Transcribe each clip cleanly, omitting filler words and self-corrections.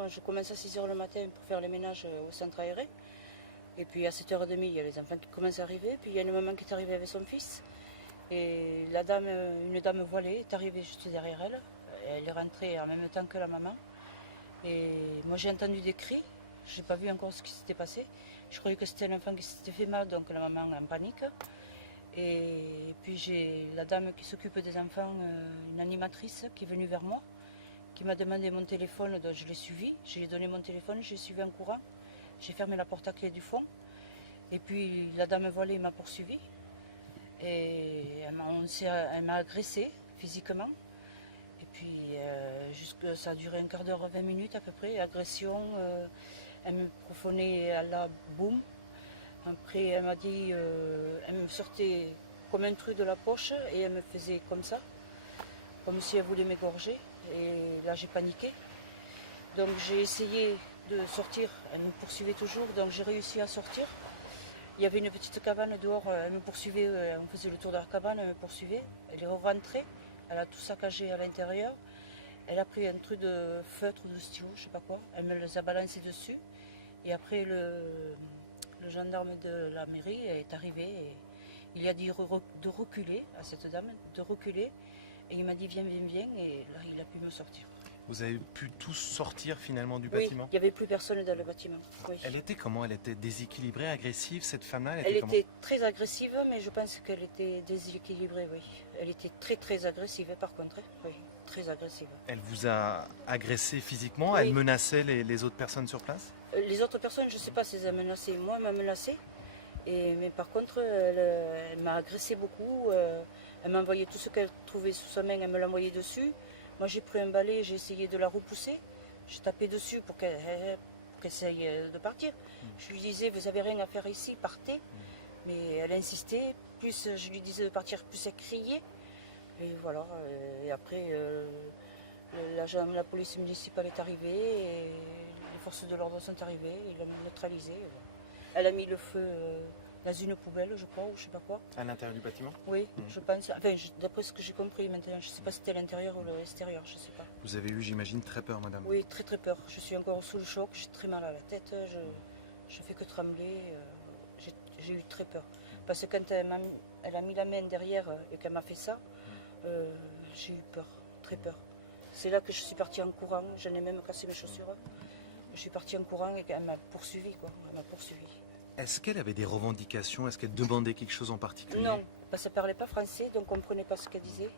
Moi, je commence à 6h le matin pour faire les ménages au centre aéré. Et puis à 7h30, il y a les enfants qui commencent à arriver. Puis il y a une maman qui est arrivée avec son fils. Et la dame, une dame voilée est arrivée juste derrière elle. Elle est rentrée en même temps que la maman. Et moi j'ai entendu des cris. Je n'ai pas vu encore ce qui s'était passé. Je croyais que c'était un enfant qui s'était fait mal, donc la maman en panique. Et puis j'ai la dame qui s'occupe des enfants, une animatrice qui est venue vers moi, qui m'a demandé mon téléphone, donc je l'ai suivi. Je lui ai donné mon téléphone, je l'ai suivi en courant. J'ai fermé la porte à clé du fond. Et puis la dame voilée m'a poursuivi. Et elle m'a agressée physiquement. Et puis ça a duré un quart d'heure, 20 minutes à peu près. Agression, elle me profondait à la boum. Après elle m'a dit, elle me sortait comme un truc de la poche et elle me faisait comme ça, comme si elle voulait m'égorger. Et là j'ai paniqué. Donc j'ai essayé de sortir, elle me poursuivait toujours, donc j'ai réussi à sortir. Il y avait une petite cabane dehors, elle me poursuivait, on faisait le tour de la cabane, elle me poursuivait. Elle est rentrée, elle a tout saccagé à l'intérieur. Elle a pris un truc de feutre ou de stylo, je sais pas quoi, elle me les a balancés dessus. Et après le gendarme de la mairie est arrivé et il a dit de reculer à cette dame, de reculer. Et il m'a dit viens, viens, viens, et là il a pu me sortir. Vous avez pu tous sortir finalement du Oui, bâtiment? il n'y avait plus personne dans le bâtiment. Oui. Elle était comment? Elle était déséquilibrée, agressive, cette femme-là? Elle était très agressive, mais je pense qu'elle était déséquilibrée, oui. Elle était très très agressive par contre, hein. Oui, très agressive. Elle vous a agressé physiquement? Oui. Elle menaçait les autres personnes sur place? Les autres personnes, je ne sais pas si elles ont menacé. Moi, elle m'a menacée. Mais par contre, elle m'a agressé beaucoup. Elle m'a envoyé tout ce qu'elle trouvait sous sa main, elle me l'a envoyé dessus. Moi, j'ai pris un balai, j'ai essayé de la repousser. J'ai tapé dessus pour qu'elle essaye de partir. Je lui disais, vous n'avez rien à faire ici, partez. Mais elle insistait. Plus je lui disais de partir, plus elle criait. Et voilà. Et après, la police municipale est arrivée. Et les forces de l'ordre sont arrivées. Ils l'ont neutralisée. Elle a mis le feu dans une poubelle, je crois, ou je sais pas quoi. À l'intérieur du bâtiment? Oui, je pense. Enfin, d'après ce que j'ai compris maintenant, je ne sais pas si c'était à l'intérieur ou à l'extérieur, je ne sais pas. Vous avez eu, j'imagine, très peur, madame? Oui, très très peur. Je suis encore sous le choc, j'ai très mal à la tête, je fais que trembler. J'ai eu très peur. Parce que quand elle a mis la main derrière et qu'elle m'a fait ça, j'ai eu peur, très peur. C'est là que je suis partie en courant, j'en ai même cassé mes chaussures. Je suis partie en courant et qu'elle m'a poursuivi, quoi. Elle m'a poursuivi. Est-ce qu'elle avait des revendications? Est-ce qu'elle demandait quelque chose en particulier? Non, parce qu'elle ne parlait pas français, donc on ne comprenait pas ce qu'elle disait.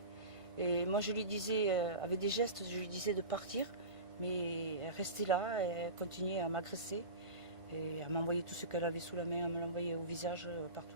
Et moi, je lui disais, avec des gestes, je lui disais de partir, mais elle restait là, elle continuait à m'agresser, et à m'envoyer tout ce qu'elle avait sous la main, à me l'envoyer au visage, partout.